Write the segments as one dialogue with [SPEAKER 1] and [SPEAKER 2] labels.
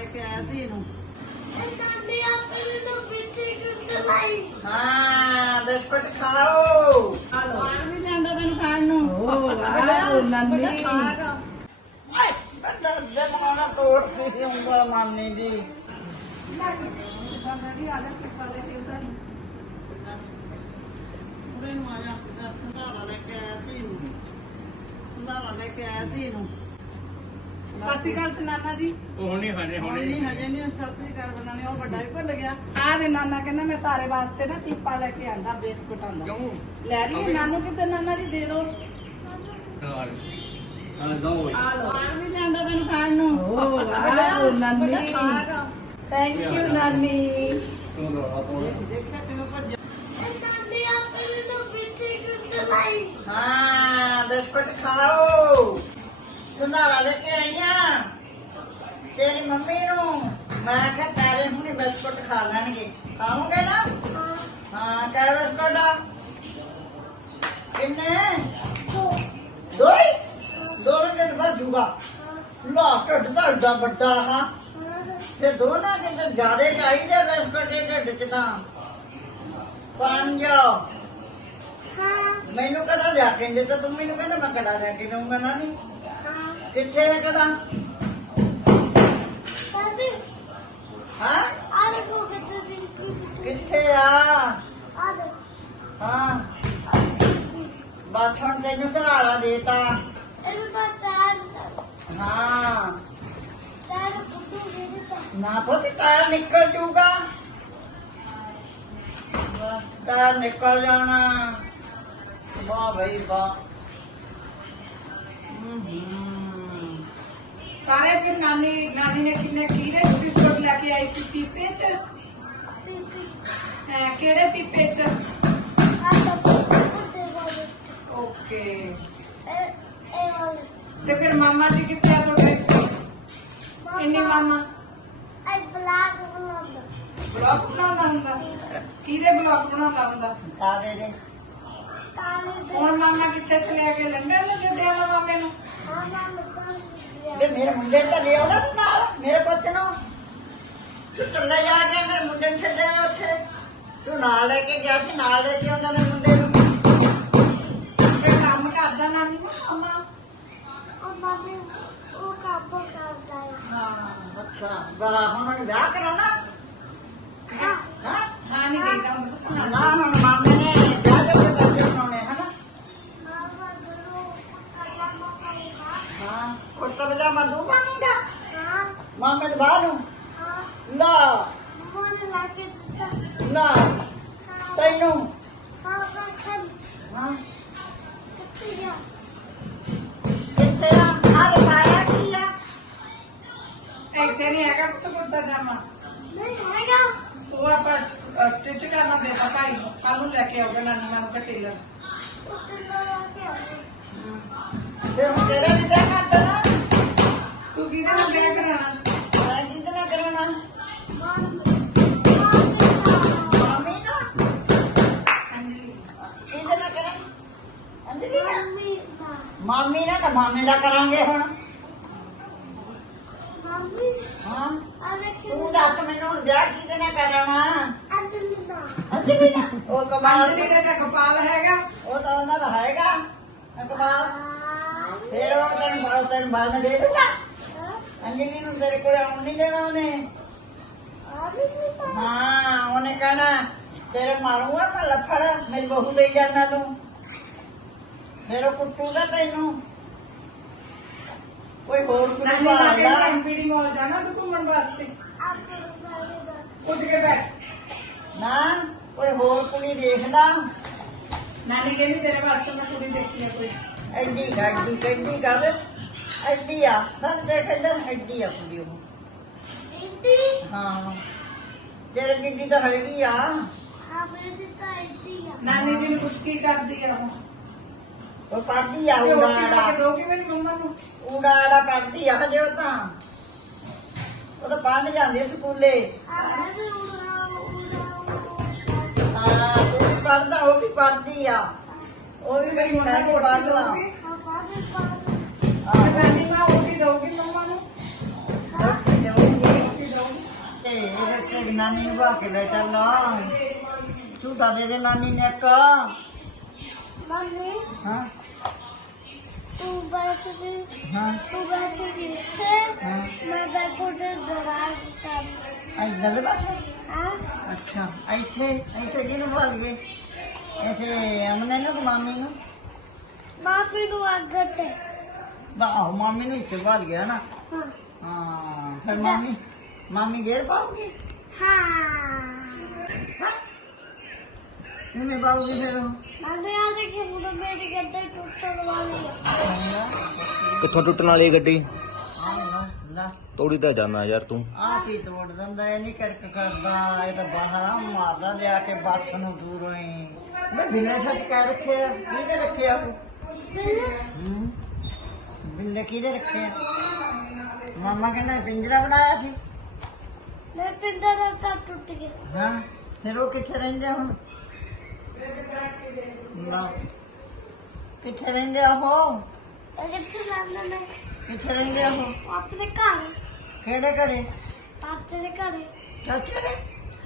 [SPEAKER 1] ਕੇ ਆਇਆ ਧੀ ਨੂੰ।
[SPEAKER 2] ਹਾਂ ਬਿਸਕੁਟ ਖਾਓ।
[SPEAKER 1] ਖਾਣ ਵੀ ਜਾਂਦਾ ਤੈਨੂੰ ਖਾਣ ਨੂੰ।
[SPEAKER 3] ਵਾਹ ਨਾਨੀ
[SPEAKER 2] ਆਏ ਬੰਦਾ ਜਮਾਨਾ ਤੋੜਦੀ ਸੀ ਉਂਗਲ ਮਾਨੀ ਦੀ।
[SPEAKER 1] ਪੂਰੇ ਨੂੰ ਆ ਜਾ ਸੰਧਾਰਾ ਲੈ ਕੇ ਆਇਆ ਧੀ ਨੂੰ। ਸੰਧਾਰਾ ਲੈ ਕੇ ਆਇਆ ਧੀ ਨੂੰ।
[SPEAKER 3] ਸਤਿ ਸ਼੍ਰੀ ਅਕਾਲ ਨਾਨਾ ਜੀ।
[SPEAKER 1] ਨਹੀਂ ਹਜੇ ਨਹੀਂ ਸਤਿ ਸ੍ਰੀ ਅਕਾਲ ਬਣਾਉਣੀ। ਉਹ ਵੱਡਾ ਵੀ ਭੁੱਲ ਗਿਆ।
[SPEAKER 3] ਆਹ ਦੇ ਨਾਨਾ ਕਹਿੰਦਾ ਮੈਂ ਤਾਰੇ ਵਾਸਤੇ ਨਾ ਪੀਪਾ ਲੈ ਕੇ ਆਂਦਾ ਬਿਸਕੁਟਾਂ ਦਾ। ਲੈ ਲਈਏ ਨਾਨੂ ਕਿਤੇ ਨਾਨਾ ਜੀ ਦੇ ਦੋ। ਆ ਲਓ।
[SPEAKER 1] ਖਾਣ ਵੀ ਜਾਂਦਾ ਤੈਨੂੰ ਖਾਣ ਨੂੰ।
[SPEAKER 3] ਵਾਹ ਨਾਨੀ ਥੈਂਕ ਯੂ ਨਾਨੀ।
[SPEAKER 1] ਦੇਖਿਆ ਤੈਨੂੰ ਭੱਜ।
[SPEAKER 2] ਹਾਂ ਬਿਸਕੁਟ ਖਾਓ। ਸੰਧਾਰਾ ਲੈ ਕੇ ਆਈਆਂ ਤੇਰੀ ਮੰਮੀ ਨੂੰ। ਮੈਂ ਕਿਹਾ ਤਾਰੇ ਹੁਣੇ ਬਿਸਕੁਟ ਖਾ ਲੈਣਗੇ। ਖਾਓਗੇ ਨਾ? ਹਾਂ ਕਿਹੜਾ ਬਿਸਕੁਟ ਆ? ਕਿੰਨੇ? ਦੋ ਹੀ? ਦੋ ਮਿੰਟ ਬਾਅਦ ਜੂਗਾ। ਲਾ ਢਿੱਡ ਤਾਂ ਏਡਾ ਵੱਡਾ ਹਾਂ। ਫਿਰ ਦੋਨਾਂ ਦੇ ਜ਼ਿਆਦਾ ਚਾਹੀਦੇ ਬਿਸਕੁਟ ਦੇ ਢਿੱਡ ਚ ਤਾਂ। ਪੰਜ ਮੈਨੂੰ ਕਦਾ ਲਿਆ ਕੇ ਦਿੱਤਾ ਤੂੰ ਮੈਨੂੰ ਕਹਿੰਦਾ ਮੈਂ ਕੜਾ ਲੈ ਕੇ ਦਊਂਗਾ ਨਾ। ਨਹੀਂ ਕਿੱਥੇ ਹੈ ਕੜਾ? ਹਾਂ ਕਿੱਥੇ ਆ? ਹਾਂ ਬਸ ਹੁਣ ਤੈਨੂੰ ਸਹਾਰਾ ਦੇਤਾ। ਹਾਂ ਨਾ ਪੁੱਤ ਟਾਇਰ ਨਿਕਲ ਜੂਗਾ। ਟਾਇਰ ਨਿਕਲ ਜਾਣਾ। ਵਾਹ ਭਾਈ ਵਾਹ।
[SPEAKER 3] ਤਾਰੇ ਫਿਰ ਨਾਨੀ ਨੇ ਕਿੰਨੇ ਕਿਹਦੇ ਬਿਸਕੁਟ ਲੈ ਕੇ ਆਈ ਸੀ ਪੀਪੇ ਚ? ਹੈ ਕਿਹੜੇ ਪੀਪੇ ਚ? ਓਕੇ ਤੇ ਫਿਰ ਮਾਮਾ ਜੀ ਕਿੱਥੇ ਆ ਤੁਹਾਡੇ? ਇੰਨੇ ਮਾਮਾ ਬਲੌਗ ਬਣਾਉਂਦਾ ਹੁੰਦਾ? ਕਿਹਦੇ ਬਲੌਗ ਬਣਾਉਂਦਾ ਹੁੰਦਾ?
[SPEAKER 2] ਸਾਰੇ ਦੇ
[SPEAKER 3] ਹੁਣ ਮਾਮਾ ਕਿੱਥੇ ਚਲੇ ਗਏ? ਲੰਡਨ ਨੂੰ ਛੱਡਿਆ ਨਾ ਮਾਮੇ ਨੂੰ?
[SPEAKER 2] ਵੇ ਮੇਰੇ ਮੁੰਡੇ ਨੂੰ ਤਾਂ ਲੈ ਆਉਣਾ ਤੂੰ ਨਾਲ। ਮੇਰੇ ਪੁੱਤ ਨੂੰ ਤੂੰ ਚੱਲੇ ਜਾ ਕੇ ਮੇਰੇ ਮੁੰਡੇ ਨੂੰ ਛੱਡਿਆ ਉੱਥੇ। ਤੂੰ ਨਾਲ ਲੈ ਕੇ ਗਿਆ ਸੀ। ਨਾਲ ਲੈ ਕੇ ਆਉਂਦਾ ਮੇਰੇ ਮੁੰਡੇ ਨੂੰ।
[SPEAKER 3] ਤੇ ਕੰਮ ਕਰਦਾ ਨਾਨੀ ਮਾਮਾ? ਹਾਂ
[SPEAKER 2] ਅੱਛਾ ਬੜਾ ਹੁਣ ਉਹਨੂੰ ਵਿਆਹ ਕਰਾਉਣਾ? ਹਾਂ
[SPEAKER 3] ਨਾਨੀ ਗਈ ਦਾ ਹੁੰਦਾ
[SPEAKER 2] ਨਾ ਹੁਣ ਮਾਮੇ ਨੇ ਵਿਆਹ ਦੇ ਪੈਸੇ ਬਣਾਉਣੇ ਹਨਾ। ਹਾਂ ਕੁੜਤਾ ਪਜਾਮਾ ਤੂੰ ਪਾਵੇਂਗਾ ਮਾਮੇ ਦੇ ਬਾਹਰ ਨੂੰ? ਨਾ ਨਾ ਤੈਨੂੰ ਹਾਂ ਕਿੱਥੇ ਆ? ਆਹ ਪਾਇਆ ਕੀ ਆ?
[SPEAKER 3] ਇੱਥੇ ਨਹੀਂ ਹੈਗਾ ਕੁੜਤਾ ਜਾਮਾ। ਉਹ ਆਪਾਂ ਸਟਿਚ ਕਰਨਾ ਦੇਤਾ ਭਾਈ ਨੂੰ। ਕੱਲ ਨੂੰ ਲੈ ਕੇ ਆਉਗਾ ਨਾਨੀ ਮਾਂ ਨੂੰ ਟੇਲਰ।
[SPEAKER 2] ਫਿਰ ਹੁਣ ਤੇਰਾ ਵੀ ਵਿਆਹ ਕਰ ਦੇਣਾ।
[SPEAKER 3] ਤੂੰ ਕਿਹਦੇ ਨਾਲ ਵਿਆਹ ਕਰਾਉਣਾ?
[SPEAKER 2] ਮੈਂ ਕਿਹਦੇ ਨਾਲ ਕਰਾਉਣਾ? ਮਾਮੀ ਨਾਲ? ਕਿਹਦੇ ਨਾਲ ਕਰਾਂ? ਅੰਜਲੀ ਨਾਲ? ਮਾਮੀ ਨਾਲ ਤਾਂ ਮਾਮੇ ਦਾ ਕਰਾਂਗੇ ਹੁਣ। ਹਾਂ ਤੂੰ ਦੱਸ ਮੈਨੂੰ ਹੁਣ ਵਿਆਹ ਕਿਹਦੇ ਨਾਲ ਕਰਾਉਣਾ? ਅੰਜਲੀ ਨਾਲ? ਉਹ ਕਮਾਲ
[SPEAKER 3] ਅੰਜਲੀ ਦਾ ਤਾਂ ਗੋਪਾਲ ਹੈਗਾ।
[SPEAKER 2] ਉਹ ਤਾਂ ਉਹਨਾਂ ਦਾ ਹੈਗਾ ਕਮਾਲ। ਫਿਰ ਉਹ ਤੈਨੂੰ ਬਾਹਰ ਦੇ ਦੂਗਾ। ਅੰਜਲੀ ਨੂੰ ਤੇਰੇ ਕੋਲ ਆਉਣ ਨਹੀਂ ਦੇਣਾ ਉਹਨੇ। ਹਾਂ ਉਹਨੇ ਕਹਿਣਾ ਤੇਰੇ ਮਾਰੂਗਾ ਤਾਂ ਲੱਫੜ ਮੇਰੀ ਬਹੂ ਲਈ ਜਾਣਾ ਤੂੰ। ਫਿਰ ਉਹ ਕੁੱਟੂਗਾ ਤੈਨੂੰ। ਕੋਈ ਹੋਰ
[SPEAKER 3] ਨਾਨੀ
[SPEAKER 2] ਕੁੜੀ
[SPEAKER 3] ਨਾਲ
[SPEAKER 2] ਬਾਹਰ
[SPEAKER 3] ਐਮਪੀਡੀ ਮਾਲ ਜਾਣਾ ਤੂੰ ਘੁੰਮਣ ਵਾਸਤੇ? ਉੱਠ ਕੇ ਬੈਠ।
[SPEAKER 2] ਨਾ ਕੋਈ ਹੋਰ ਕੁੜੀ ਦੇਖਦਾ।
[SPEAKER 3] ਨਾਨੀ ਕਹਿੰਦੀ ਤੇਰੇ ਵਾਸਤੇ ਮੈਂ ਕੁੜੀ ਦੇਖੀ ਆ ਕੋਈ।
[SPEAKER 2] ਐਡੀ ਗੱਡੀ ਗੱਡੀ ਕਰ ਐਡੀ ਆ ਬਸ ਦੇਖ ਇੱਧਰ ਐਡੀ ਆ ਕੁੜੀ ਉਹ। ਹਾਂ ਤੇਰੇ ਜਿੱਡੀ ਤਾਂ ਹੈਗੀ ਆ।
[SPEAKER 3] ਨਾਨੀ ਜੀ ਨੂੰ ਕੁਛ ਕੀ ਕਰਦੀ ਆ
[SPEAKER 2] ਉਹ ਪੜ੍ਹਦੀ ਆ
[SPEAKER 3] ਤੇ ਰੋਟੀ ਬਣਾ
[SPEAKER 2] ਉਡਾੜਾ
[SPEAKER 3] ਕੇ ਦੋਗੀ ਮੇਰੀ ਮੰਮਾ ਨੂੰ?
[SPEAKER 2] ਉਡਾੜਾ ਪੜ੍ਹਦੀ ਆ ਹਜੇ ਉਹ ਤਾਂ ਪੜ੍ਹ ਜਾਂਦੀ ਸਕੂਲੇ। ਹਾਂ ਤੂੰ ਵੀ ਪੜ੍ਹਦਾ ਉਹ ਵੀ ਪੜ੍ਹਦੀ ਆ। ਉਹ ਵੀ ਕਹੀ ਮੈਂ ਵੀ ਪੜ੍ਹਦਾ।
[SPEAKER 3] ਨਾਨੀ ਮਾਂ ਰੋਟੀ ਦੋਗੀ ਮੰਮਾ ਨੂੰ?
[SPEAKER 2] ਰੋਟੀ ਨਾਨੀ ਨੂੰ ਭਾ ਕੇ ਲੈ ਚੱਲ ਝੂਟਾ ਦੇ ਦੇ ਨਾਨੀ ਨੇ ਇੱਕ
[SPEAKER 4] मम्मी
[SPEAKER 2] ਹਾਂ
[SPEAKER 4] तू बैठ थे
[SPEAKER 2] ਹਾਂ
[SPEAKER 4] तू बैठ थे
[SPEAKER 2] ਹਾਂ
[SPEAKER 4] मैं बैठो थे दराज कर
[SPEAKER 2] ਇੱਧਰ ਦੇ ਪਾਸੇ
[SPEAKER 4] हाँ
[SPEAKER 2] ਅੱਛਾ ਇੱਥੇ ਇੱਥੇ ਕਿਹਨੂੰ ਭਾਗ ਗਏ ਇੱਥੇ ਅਮਨੇ ਨੂੰ ਕਿ ਮਾਮੀ ਨੂੰ
[SPEAKER 4] माफी नु आगट
[SPEAKER 2] ਆਹੋ ਮਾਮੀ ਨੂੰ ਇੱਥੇ ਭਾਗ ਗਿਆ ਨਾ
[SPEAKER 4] हाँ
[SPEAKER 2] ਹਾਂ ਫਿਰ ਮਾਮੀ ਗੇਰ ਪਾਉਗੀ
[SPEAKER 4] हाँ
[SPEAKER 2] ਕਿਵੇਂ ਪਾਉਗੀ ਫਿਰ ਉਹ
[SPEAKER 4] मम्मी आज की पूरा मेरी गड्ढे टूटने वाली है
[SPEAKER 5] ਕਿੱਥੋਂ ਟੁੱਟਣ ਵਾਲੀ ਹੈ ਗੱਡੀ
[SPEAKER 2] ਨਾ
[SPEAKER 5] ਤੋੜੀ ਤਾਂ ਜਾਣਾ ਯਾਰ ਤੂੰ
[SPEAKER 2] ਆਪ ਹੀ ਤੋੜ ਦਿੰਦਾ ਇਹ ਨਹੀਂ ਕਰਕੇ ਕਰਦਾ ਇਹ ਤਾਂ ਬਾਹਰ ਮਾਰਦਾ ਲਿਆ ਕੇ ਬੱਸ ਨੂੰ ਦੂਰੋਂ ਹੀ ਮੈਂ ਬਿਨਾਂ ਸੱਚ ਕਹਿ ਰੱਖਿਆ ਕਿਹਦੇ ਰੱਖਿਆ ਹੂੰ ਬਿੱਲੇ ਕਿਹਦੇ ਰੱਖਿਆ ਮਾਮਾ ਕਹਿੰਦਾ ਪਿੰਜਰਾ ਬਣਾਇਆ ਸੀ
[SPEAKER 4] मैं पिंडा का साथ टूट गया
[SPEAKER 2] ਹਾਂ ਫਿਰ ਉਹ ਕਿੱਥੇ ਰਹਿੰਦੇ ਆ ਹੁਣ ਨਾ ਕਿੱਥੇ ਰਹਿੰਦੇ ਆ ਉਹ
[SPEAKER 4] अगर के सामने में
[SPEAKER 2] ਕਿੱਥੇ ਰਹਿੰਦੇ ਆ ਉਹ
[SPEAKER 4] अपने घर
[SPEAKER 2] ਕਿਹੜੇ ਘਰੇ
[SPEAKER 4] पापा ने घर
[SPEAKER 2] ਚਾਚੇ ਦੇ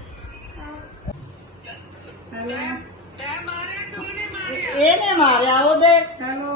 [SPEAKER 2] ਇਹਨੇ ਮਾਰਿਆ ਉਹਦੇ
[SPEAKER 3] ਹੈਲੋ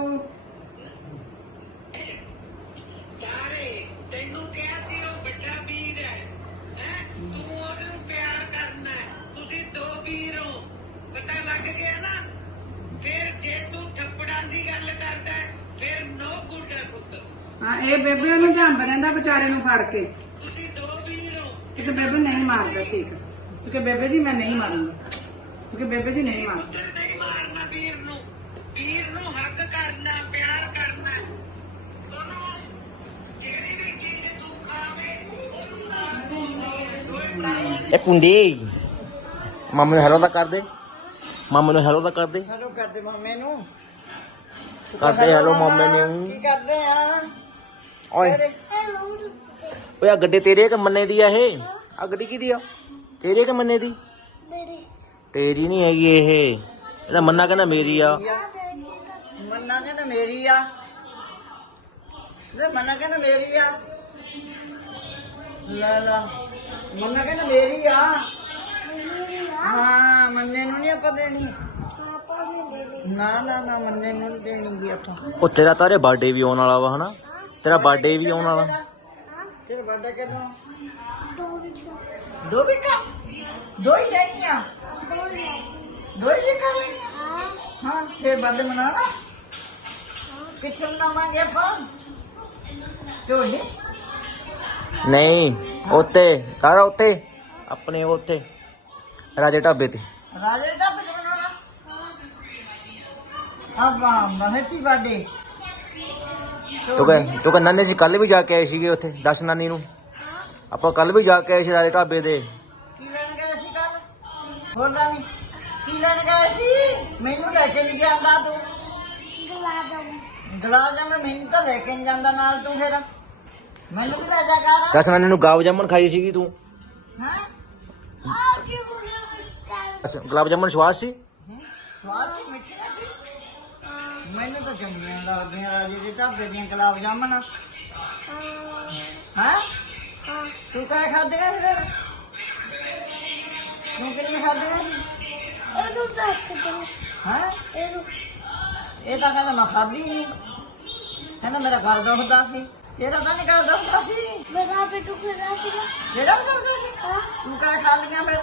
[SPEAKER 6] ਤੈਨੂੰ ਕਿਹਾ ਸੀ ਉਹ ਵੱਡਾ ਵੀਰ ਹੈ ਤੂੰ ਉਹਨੂੰ ਪਿਆਰ ਕਰਨਾ ਤੁਸੀਂ ਦੋ ਵੀਰ ਹੋ ਪਤਾ ਲੱਗ ਗਿਆ ਨਾ ਫਿਰ ਜੇ ਤੂੰ ਥੱਪੜਾਂ ਦੀ ਗੱਲ ਕਰਦਾ ਫਿਰ ਨੋ ਗੁੱਡ ਹੈ ਪੁੱਤ
[SPEAKER 3] ਹਾਂ ਇਹ ਬੇਬੇ ਉਹਨੂੰ ਜਾਂਦਾ ਰਹਿੰਦਾ ਵਿਚਾਰੇ ਨੂੰ ਫੜ ਕੇ
[SPEAKER 6] ਤੁਸੀਂ ਦੋ ਵੀਰ ਹੋ
[SPEAKER 3] ਕਿਉਂਕਿ ਬੇਬੇ ਨਹੀਂ ਮਾਰਦਾ ਠੀਕ ਹੈ ਕਿਉਂਕਿ ਬੇਬੇ ਜੀ ਮੈਂ ਨਹੀਂ ਮਾਰੂੰਗਾ ਕਿਉਂਕਿ ਬੇਬੇ ਜੀ ਨਹੀਂ ਮਾਰਦਾ
[SPEAKER 6] ਨਹੀਂ ਮਾਰਨਾ ਵੀਰ ਨੂੰ ਹੱਕ ਕਰਨਾ ਪਿਆਰ ਕਰਨਾ ਉਹਨੂੰ ਜਿਹੜੀ ਵੀ ਚੀਜ਼ ਤੂੰ ਖਾਵੇ ਉਹਨੂੰ ਨਾਲ
[SPEAKER 5] ਇਹ ਕੁੰਡੀ ਮਾਮੇ ਨੂੰ ਹੈਲੋ ਤਾਂ ਕਰ ਦੇ ਮਾਮੇ ਨੂੰ ਹੈਲੋ ਤਾਂ ਕਰ ਦੇ
[SPEAKER 2] ਹੈਲੋ ਕਰਦੇ ਮਾਮੇ ਨੂੰ
[SPEAKER 5] ਕਰਦੇ ਹੈਲੋ ਮਾਮੇ ਨੂੰ
[SPEAKER 2] ਕੀ ਕਰਦੇ ਆ
[SPEAKER 5] ਓਏ ਓਏ ਆ ਗੱਡੀ ਤੇਰੀ ਕਿ ਮੰਨੇ ਦੀ ਆ ਇਹ ਆ ਗੱਡੀ ਕਿਹਦੀ ਆ ਤੇਰੀ ਕਿ ਮੰਨੇ ਦੀ
[SPEAKER 4] मेरी
[SPEAKER 5] ਤੇਰੀ ਨਹੀਂ ਹੈਗੀ ਇਹ ਇਹਦਾ ਮੰਨਾ ਕਹਿੰਦਾ ਮੇਰੀ ਆ
[SPEAKER 2] ਮੰਨਾ ਕਹਿੰਦਾ ਮੇਰੀ ਆ ਵੇ ਮੰਨਾ ਕਹਿੰਦਾ ਮੇਰੀ ਆ ਲੈ ਲਾ ਮੰਨਾ ਕਹਿੰਦਾ ਮੇਰੀ ਆ ਹਾਂ ਮੰਨੇ ਨੂੰ ਨਹੀਂ ਆਪਾਂ ਦੇਣੀ
[SPEAKER 4] पापा ने ले ली
[SPEAKER 2] ਨਾ ਮੰਨੇ ਨੂੰ ਨਹੀਂ ਦੇਣੀ ਗੀ ਆਪਾਂ
[SPEAKER 5] ਉਹ ਤੇਰਾ ਤਾਰੇ ਬਰਥਡੇ ਵੀ ਆਉਣ ਵਾਲਾ ਵਾ ਹਨਾ ਤੇਰਾ ਬਰਥਡੇ ਵੀ ਆਉਣ ਵਾਲਾ
[SPEAKER 2] ਤੇਰਾ ਬਰਥਡੇ ਕਦੋਂ
[SPEAKER 4] दो रुपये
[SPEAKER 2] 2 ਵਿਕਾ 2 ਹੀ ਨਹੀਂ ਆ
[SPEAKER 4] दो रुपये
[SPEAKER 2] 2 ਹੀ ਵਿਕਾ ਲੈਣੀ ਆ
[SPEAKER 4] हाँ
[SPEAKER 2] ਹਾਂ ਫੇਰ ਬਰਥਡੇ ਮਨਾਣਾ ਕਿੱਥੇ ਮਨਾਵਾਂਗੇ ਆਪਾਂ ਝੋਲੀ
[SPEAKER 5] ਨਹੀਂ ਉੱਤੇ ਤਾਰਾ ਉੱਤੇ ਆਪਣੇ ਉੱਤੇ ਰਾਜੇ ਢਾਬੇ ਤੇ
[SPEAKER 2] ਰਾਜੇ ਦਾ ਬਜ ਬਣਾਉਣਾ ਆਪਾਂ ਹੈਪੀ ਬਰਥਡੇ
[SPEAKER 5] ਤੂੰ ਕਹ ਨਾਨੇ ਸੀ ਕੱਲ ਵੀ ਜਾ ਕੇ ਆਏ ਸੀਗੇ ਉੱਥੇ ਦੱਸ ਨਾਨੀ ਨੂੰ ਆਪਾਂ ਕੱਲ ਵੀ ਜਾ ਕੇ ਆਏ ਸੀ ਰਾਜੇ ਢਾਬੇ ਦੇ
[SPEAKER 2] ਕੀ ਲੈਣ ਗਏ ਸੀ ਕੱਲ ਹੋਰ ਨਹੀਂ ਕੀ ਲੈਣ ਗਏ ਸੀ ਮੈਨੂੰ ਲੈ ਕੇ ਨਹੀਂ ਜਾਂਦਾ ਤੂੰ
[SPEAKER 4] गुलाब जामुन
[SPEAKER 2] ਗੁਲਾਬ ਜਾਮਣ ਮੈਨੂੰ ਤਾਂ ਲੈ ਕੇ ਨਹੀਂ ਜਾਂਦਾ ਨਾਲ ਤੂੰ ਫਿਰ ਮੈਨੂੰ ਵੀ ਲੈ ਜਾ ਕਰ
[SPEAKER 5] ਦੱਸ ਨਾਨੀ ਨੂੰ ਗੁਲਾਬ ਜਾਮਨ ਖਾਈ ਸੀਗੀ ਤੂੰ
[SPEAKER 2] ਹਾਂ
[SPEAKER 4] आप क्यों बोल रहे हो
[SPEAKER 5] ਅੱਛਾ, ਗੁਲਾਬ ਜਾਮਨ ਸਵਾਦ ਸੀ
[SPEAKER 2] ਸਵਾਦ ਸੀ ਮਿੱਠੀਆਂ ਸੀ ਮੈਨੂੰ ਤਾਂ ਚੰਗੀਆਂ ਲੱਗਦੀਆਂ ਰਾਜੇ ਦੇ ਢਾਬੇ ਦੀਆਂ ਗੁਲਾਬ ਜਾਮਣ ਹਾਂ
[SPEAKER 4] हाँ
[SPEAKER 2] ਤੂੰ ਕਾਹ ਖਾਧੀਆਂ ਫਿਰ ਤੂੰ ਕਿੰਨੀਆਂ ਖਾਧੀਆਂ ਸੀ
[SPEAKER 4] ਇਹਨੂੰ ਟੈਸਟ ਕਰੋ
[SPEAKER 2] ਹਾਂ
[SPEAKER 4] ਇਹਨੂੰ
[SPEAKER 2] ਇਹ ਤਾਂ ਕਹਿੰਦਾ ਮੈਂ ਖਾਧੀ ਨਹੀਂ ਕਹਿੰਦਾ ਮੇਰਾ ਘਰ ਦੁਖਦਾ ਸੀ ਤੇਰਾ ਤਾਂ ਨਹੀਂ ਘਰ ਦੁਖਦਾ ਸੀ
[SPEAKER 4] ਮੇਰਾ ਬੇਟੂ ਖੜਾ ਸੀਗਾ
[SPEAKER 2] ਤੇਰਾ ਵੀ ਦੁਖਦਾ ਸੀ
[SPEAKER 4] ਹਾਂ
[SPEAKER 2] ਤੂੰ ਕਾਹ ਖਾ ਲਈਆਂ ਫਿਰ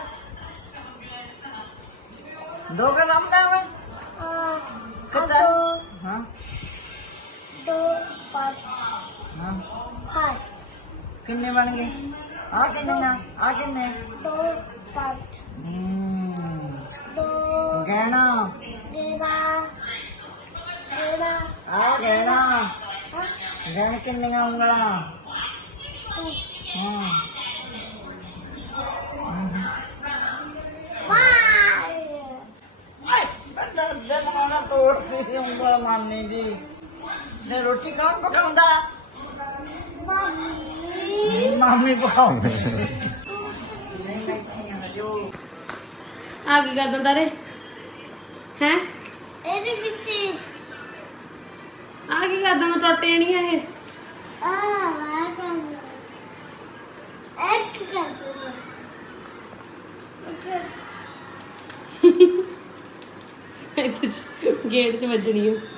[SPEAKER 2] ਦੋ ਕੇ ਲੰਮਦਾ ਮੈਂ
[SPEAKER 4] ਹਾਂ
[SPEAKER 2] ਕਿੱਦਾਂ
[SPEAKER 4] ਦੋ
[SPEAKER 2] ਹਾਂ
[SPEAKER 4] ਦੋ ਪਾँच
[SPEAKER 2] ਹਾਂ
[SPEAKER 4] पाँच
[SPEAKER 2] ਕਿੰਨੇ ਬਣ ਗਏ ਆ ਕਿੰਨੇ
[SPEAKER 4] दो पाँच दो
[SPEAKER 2] ਗਹਿਣਾ
[SPEAKER 4] तेरा तेरा
[SPEAKER 2] ਆ ਗਹਿਣਾ
[SPEAKER 4] हाँ
[SPEAKER 2] ਗਹਿਣ ਕਿੰਨੀਆਂ ਉਂਗਲਾਂ
[SPEAKER 4] तू
[SPEAKER 2] ਹਾਂ
[SPEAKER 4] बाय
[SPEAKER 2] ਬੰਦਾ ਦੇ ਮਨਾਉਣਾ ਤੋੜਦੀ ਸੀ ਉਂਗਲ ਮਾਮੀ ਦੀ ਤੇ ਰੋਟੀ ਕੌਣ ਪਕਾਉਂਦਾ
[SPEAKER 4] मम्मी
[SPEAKER 2] ਮਾਮੀ ਪਕਾਉਂਦੀ
[SPEAKER 7] ਆ ਕੀ ਕਰਦਾ ਡਾਰੇ ਹੈ
[SPEAKER 4] ਇਹਦੇ ਵਿੱਚ
[SPEAKER 7] ਆ ਕੀ ਕਰਦਾ ਤੂੰ ਟੁੱਟੇ ਨਹੀਂ ਇਹ
[SPEAKER 4] ਆ ਵਾਹ ਕਰਨਾ ਇੱਕ ਕਰ ਦੂੰਗਾ
[SPEAKER 7] ਗੇਟ 'ਚ ਵੱਜਣੀ ਆ